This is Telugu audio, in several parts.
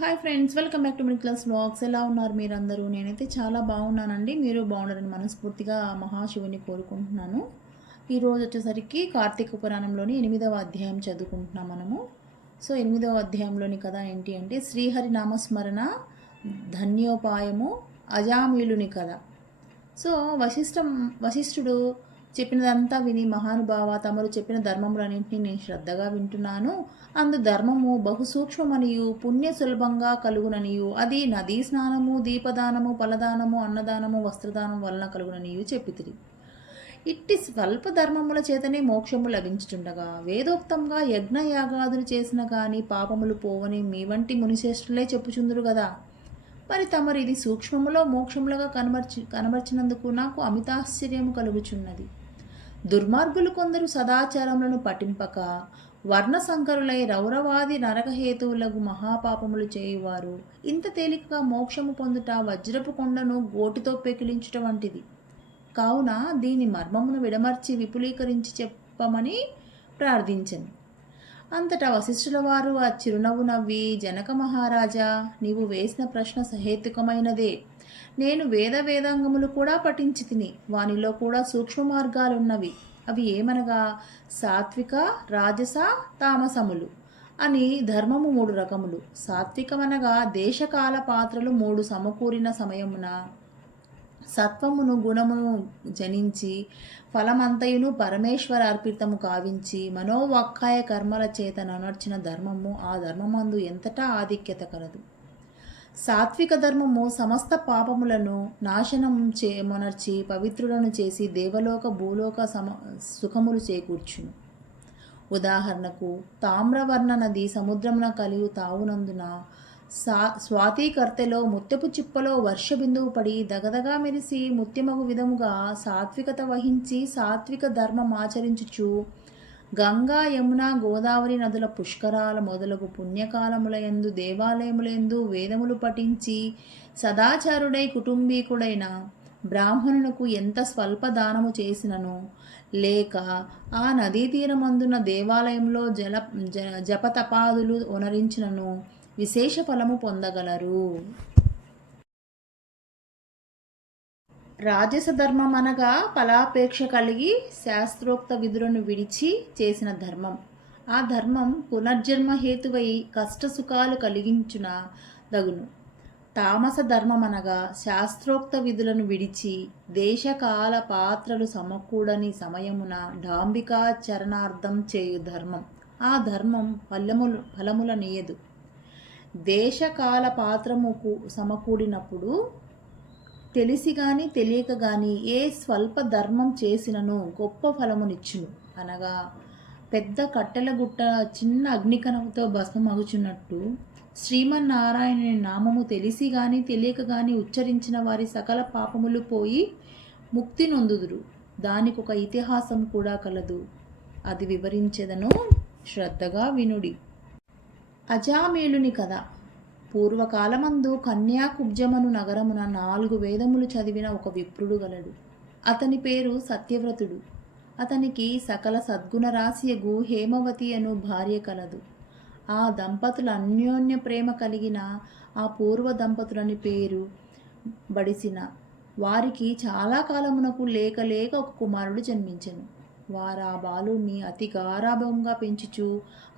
Hi friends welcome back to mid class walks ఎలా ఉన్నారు మీరందరూ? నేనైతే చాలా బాగున్నానండి. మీరు బాగున్నారని మనస్ఫూర్తిగా మహాశివుని కోరుకుంటున్నాను. ఈరోజు వచ్చేసరికి కార్తీక పురాణంలోని ఎనిమిదవ అధ్యాయం చదువుకుంటున్నాం మనము. సో ఎనిమిదవ అధ్యాయంలోని కథ ఏంటి అంటే శ్రీహరి నామస్మరణ ధన్యోపాయము అజామీలుని కథ. సో వశిష్ఠం వశిష్ఠుడు చెప్పినదంతా విని మహానుభావ తమరు చెప్పిన ధర్మములన్నింటినీ నేను శ్రద్ధగా వింటున్నాను. అందు ధర్మము బహుసూక్ష్మమనియు పుణ్య సులభంగా కలుగుననియు. అది నదీ స్నానము దీపదానము ఫలదానము అన్నదానము వస్త్రదానం వలన కలుగుననియు చెప్పితిరి. ఇట్టి స్వల్ప ధర్మముల చేతనే మోక్షము లభించుచుండగా. వేదోక్తంగా యజ్ఞయాగాదులు చేసిన గాని పాపములు పోవని మీ వంటి మునిశ్రేష్ఠులే చెప్పుచుందురు కదా మరి తమరు ఇది సూక్ష్మములో మోక్షములుగా కనబర్చి కనబర్చినందుకు నాకు అమితాశ్చర్యము కలుగుచున్నది. దుర్మార్గులు కొందరు సదాచారములను పఠింపక వర్ణసంకరులై రౌరవాది నరకహేతువులకు మహాపాపములు చేయువారు ఇంత తేలికగా మోక్షము పొందుట వజ్రపు కొండను గోటితో పెకిలించుట వంటిది. కావున దీని మర్మమును విడమర్చి విపులీకరించి చెప్పమని ప్రార్థించను. అంతటా వశిష్ఠుల వారు ఆ చిరునవ్వు నవ్వి జనక మహారాజా నీవు వేసిన ప్రశ్న సహేతుకమైనదే. నేను వేద వేదాంగములు కూడా పఠించి తిని వానిలో కూడా సూక్ష్మ మార్గాలున్నవి. అవి ఏమనగా? సాత్విక రాజస తామసములు అని ధర్మము మూడు రకములు. సాత్వికమనగా దేశకాల పాత్రలు మూడు సమకూరిన సమయమున సత్వమును గుణమును జనించి ఫలమంతయును పరమేశ్వర అర్పితము కావించి మనోవాక్కాయ కర్మల చేత ననర్చిన ధర్మము ఆ ధర్మమందు ఎంతటా ఆధిక్యత కలదు. సాత్విక ధర్మము సమస్త పాపములను నాశనం చే మొనర్చి పవిత్రులను చేసి దేవలోక భూలోక సమ సుఖములు చేకూర్చును. ఉదాహరణకు తామ్రవర్ణ నది సముద్రమున కలిగి తావునందున సా స్వాతీకర్తెలో ముత్యపు చిప్పలో వర్ష బిందువు పడి దగదగా మెరిసి ముత్యమగు విధముగా సాత్వికత వహించి సాత్విక ధర్మం ఆచరించుచు గంగా యమున గోదావరి నదుల పుష్కరాల మొదలగు పుణ్యకాలములయందు దేవాలయములందు వేదములు పఠించి సదాచారుడై కుటుంబీకుడైన బ్రాహ్మణునకు ఎంత స్వల్ప దానము చేసినను. లేక ఆ నదీ తీరమందున దేవాలయంలో జల జ జపతపాదులు ఒనరించినను విశేష ఫలము పొందగలరు. రాజస ధర్మం అనగా ఫలాపేక్ష కలిగి శాస్త్రోక్త విధులను విడిచి చేసిన ధర్మం. ఆ ధర్మం పునర్జన్మ హేతువై కష్టసుఖాలు కలిగించున దగును. తామస ధర్మం అనగా శాస్త్రోక్త విధులను విడిచి దేశకాల పాత్రలు సమకూడని సమయమున డాంబికాచరణార్థం చేయు ధర్మం. ఆ ధర్మం ఫలములు ఫలముల నీయదు దేశకాల పాత్రముకు సమకూడినప్పుడు తెలిసి గాని తెలియక గాని ఏ స్వల్ప ధర్మం చేసినను గొప్ప ఫలమునిచ్చును. అనగా పెద్ద కట్టెల గుట్ట చిన్న అగ్నికణంతో భస్మమగుచున్నట్టు శ్రీమన్నారాయణుని నామము తెలిసి గాని తెలియక గాని ఉచ్చరించిన వారి సకల పాపములు పోయి ముక్తి నొందుదురు. దానికి ఒక ఇతిహాసం కూడా కలదు. అది వివరించెదను. శ్రద్ధగా వినుడి. అజామేలుని కథ. పూర్వకాలమందు కన్యాకుబ్జమను నగరమున నాలుగు వేదములు చదివిన ఒక విప్రుడు గలడు. అతని పేరు సత్యవ్రతుడు. అతనికి సకల సద్గుణ రాశియగు హేమవతి అను భార్య కలదు. ఆ దంపతుల అన్యోన్య ప్రేమ కలిగిన ఆ పూర్వ దంపతులని పేరు బడిసిన. వారికి చాలా కాలమునకు లేక లేక ఒక కుమారుడు జన్మించెను. వారు ఆ బాలుణ్ణి అతి గారాభంగా పెంచుచు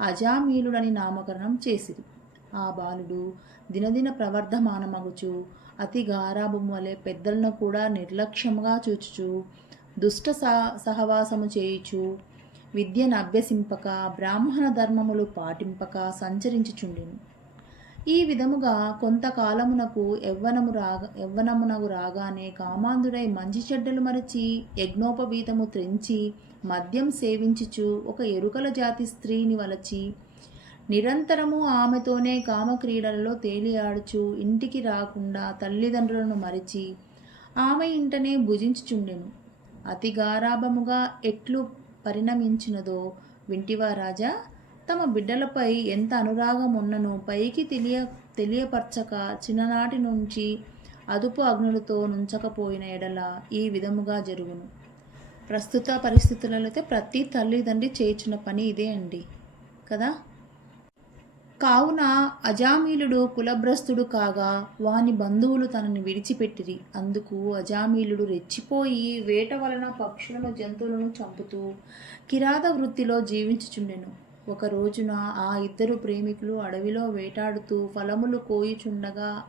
అజామీలుడని నామకరణం చేసిరి. ఆ బాలుడు దినదిన ప్రవర్ధమానమగుచు అతి గారాభం వలె పెద్దలను కూడా నిర్లక్ష్యముగా చూచుచు దుష్ట సహ సహవాసము చేయుచు విద్యను అభ్యసింపక బ్రాహ్మణ ధర్మములు పాటింపక సంచరించుచుండెను. ఈ విధముగా కొంతకాలమునకు యవ్వనము రాగ యవ్వనమునకు రాగానే కామాంధుడై మంచి చెడ్డలు మరచి యజ్ఞోపవీతము త్రెంచి మద్యం సేవించుచు ఒక ఎరుకల జాతి స్త్రీని వలచి నిరంతరము ఆమెతోనే కామక్రీడలలో తేలియాడుచు ఇంటికి రాకుండా తల్లిదండ్రులను మరిచి ఆమె ఇంటనే భుజించుచుండెను. అతి గారాభముగా ఎట్లు పరిణమించినదో వింటివా రాజా? తమ బిడ్డలపై ఎంత అనురాగం ఉన్ననో పైకి తెలియ తెలియపరచక చిన్ననాటి నుంచి అదుపు అగ్నులతో నుంచకపోయిన ఎడల ఈ విధముగా జరుగును. ప్రస్తుత పరిస్థితులలో అయితే ప్రతి తల్లిదండ్రి చేయించిన పని ఇదే అండి కదా? కావున అజామీలుడు కులభ్రస్తుడు కాగా వాని బంధువులు తనని విడిచిపెట్టిరి. అందుకు అజామీలుడు రెచ్చిపోయి వేట వలన పక్షులను జంతువులను చంపుతూ కిరాత వృత్తిలో జీవించుచుండెను. ఒక రోజున ఆ ఇద్దరు ప్రేమికులు అడవిలో వేటాడుతూ ఫలములు కోయుచుండగా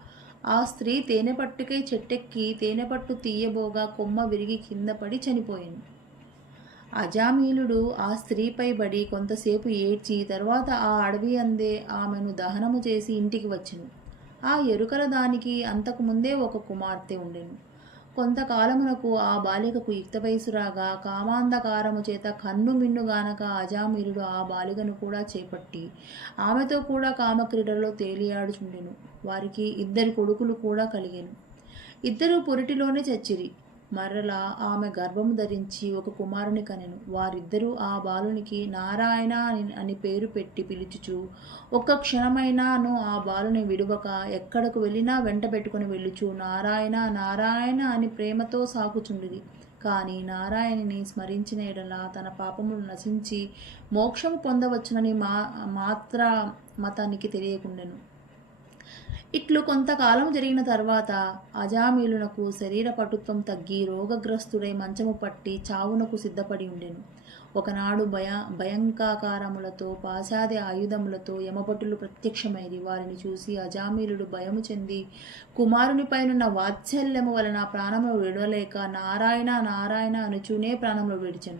ఆ స్త్రీ తేనెపట్టుకై చెట్టెక్కి తేనెపట్టు తీయబోగా కొమ్మ విరిగి కింద పడి చనిపోయింది. అజామీలుడు ఆ స్త్రీపై బడి కొంతసేపు ఏడ్చి తర్వాత ఆ అడవి అందే ఆమెను దహనము చేసి ఇంటికి వచ్చెను ఆ ఎరుకల దానికి అంతకుముందే ఒక కుమార్తె ఉండెను. కొంతకాలమునకు ఆ బాలికకు యుక్త వయసు రాగా కామాంధకారము చేత కన్ను మిన్నుగానక అజామీరుడు ఆ బాలికను కూడా చేపట్టి ఆమెతో కూడా కామక్రీడలో తేలియాడుచుండెను. వారికి ఇద్దరి కొడుకులు కూడా కలిగెను. ఇద్దరు పొరిటిలోనే చచ్చిరి. మరలా ఆమె గర్భము ధరించి ఒక కుమారుని కనెను. వారిద్దరూ ఆ బాలునికి నారాయణ అని అని పేరు పెట్టి పిలుచుచు ఒక్క క్షణమైనాను ఆ బాలుని విడువక ఎక్కడకు వెళ్ళినా వెంట పెట్టుకుని వెళ్ళుచు నారాయణ నారాయణ అని ప్రేమతో సాగుచుండిది కానీ నారాయణని స్మరించిన ఎడల తన పాపములు నశించి మోక్షం పొందవచ్చునని మా మాత్ర మతానికి తెలియకుండెను. ఇట్లు కొంతకాలం జరిగిన తర్వాత అజామీలునకు శరీర పటుత్వం తగ్గి రోగగ్రస్తుడై మంచము పట్టి చావునకు సిద్ధపడి ఉండెను. ఒకనాడు భయ భయంకాకారములతో పాశాది ఆయుధములతో యమభటులు ప్రత్యక్షమైంది వారిని చూసి అజామీలుడు భయము చెంది కుమారునిపైనున్న వాత్సల్యము వలన ప్రాణములు విడవలేక నారాయణ నారాయణ అనుచూనే ప్రాణములు విడిచెను.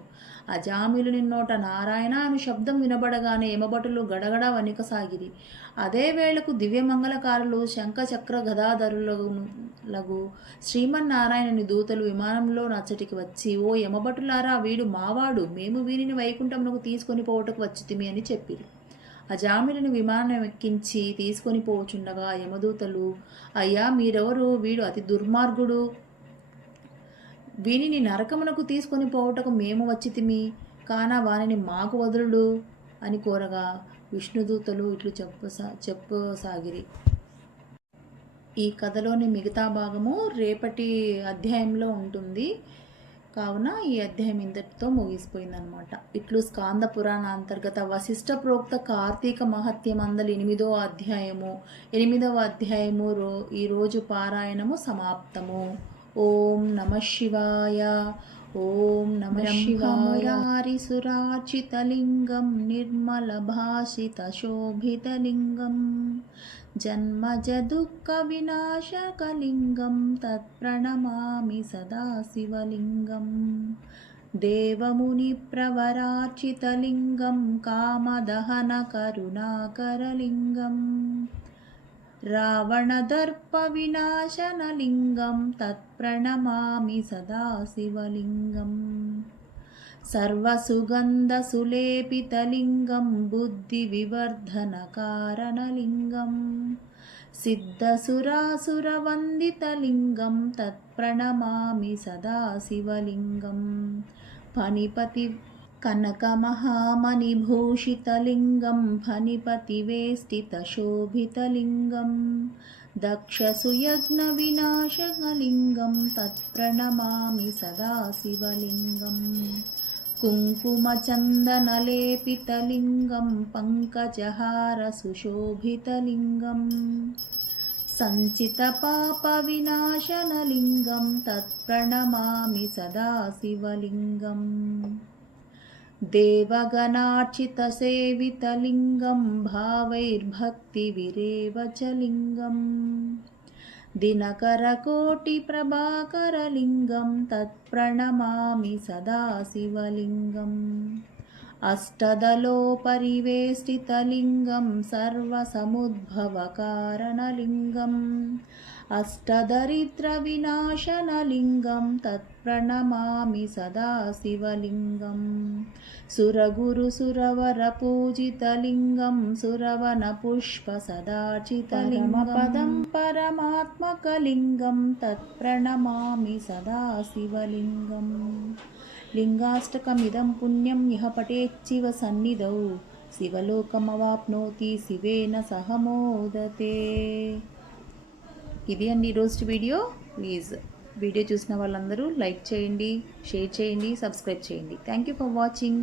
అజామిలు నిన్నోట నారాయణ అను శబ్దం వినబడగానే యమభటులు గడగడ వణికసాగిరి. అదే వేళకు దివ్యమంగళకారులు శంఖ చక్ర గదాధరులగు శ్రీమన్నారాయణని దూతలు విమానంలో నచ్చటికి వచ్చి ఓ యమభటులారా వీడు మావాడు. మేము వీరిని వైకుంఠమునకు తీసుకొని పోవటకు వచ్చితిమి అని చెప్పిరి. అజామిలను విమానం ఎక్కించి తీసుకొని పోచుండగా యమదూతలు అయ్యా మీరెవరు? వీడు అతి దుర్మార్గుడు. వీనిని నరకమునకు తీసుకొని పోవటకు మేము వచ్చితిమి కాన వానిని మాకు వదులుడు అని కోరగా విష్ణుదూతలు ఇట్లు చెప్పసా చెప్పసాగిరి. ఈ కథలోని మిగతా భాగము రేపటి అధ్యాయంలో ఉంటుంది. కావున ఈ అధ్యాయం ఇంతటితో ముగిసిపోయిందనమాట ఇట్లు స్కాంద పురాణ అంతర్గత వశిష్ట ప్రోక్త కార్తీక మహత్యం అందలి ఎనిమిదో అధ్యాయము ఎనిమిదవ అధ్యాయము రో ఈరోజు పారాయణము సమాప్తము. ఓం నమ శివాయ ఓం నమ శివాయారిసురార్చితలింగం నిర్మలభాషితశోభితలింగం जन्मजदुःखविनाशकलिङ्गं तत्प्रणमामि सदा शिवलिङ्गं देवमुनिप्रवरार्चितलिङ्गं कामदहनकरुणाकरलिङ्गम् रावणदर्पविनाशनलिङ्गं तत्प्रणमामि सदा शिवलिङ्गम् सर्वसुगन्धसुलेपितलिङ्गं बुद्धिविवर्धनकारणलिङ्गं सिद्धसुरासुरवन्दितलिङ्गं तत्प्रणमामि सदा शिवलिङ्गं फणिपति कनकमहामणिभूषितलिङ्गं फणिपतिवेष्टितशोभितलिङ्गं दक्षसुयज्ञविनाशकलिङ्गं तत्प्रणमामि सदा शिवलिङ्गम् कुङ्कुमचन्दनलेपितलिङ्गं पङ्कजहारसुशोभितलिङ्गं सञ्चितपापविनाशनलिङ्गं तत्प्रणमामि सदा शिवलिङ्गम् देवगणार्चितसेवितलिङ्गं भावैर्भक्तिविरेव च लिङ्गम् दिनकरकोटिप्रभाकरलिङ्गं तत्प्रणमामि सदा शिवलिङ्गम् अष्टदलोपरिवेष्टितलिङ्गं सर्वसमुद्भवकारणलिङ्गम् अष्टदरिद्रविनाशनलिङ्गं तत्प्रणमामि सदा शिवलिङ्गं सुरगुरुसुरवरपूजितलिङ्गं सुरवनपुष्पसदाचितलिङ्गपदं परमात्मकलिङ्गं तत्प्रणमामि सदा शिवलिङ्गम् लिङ्गाष्टकमिदं पुण्यं यः पठेच्छिव सन्निधौ शिवलोकमवाप्नोति शिवेन सह मोदते ఇది అండి ఈరోజు వీడియో. ప్లీజ్ వీడియో చూసిన వాళ్ళందరూ లైక్ చేయండి షేర్ చేయండి సబ్స్క్రైబ్ చేయండి. Thank you for watching.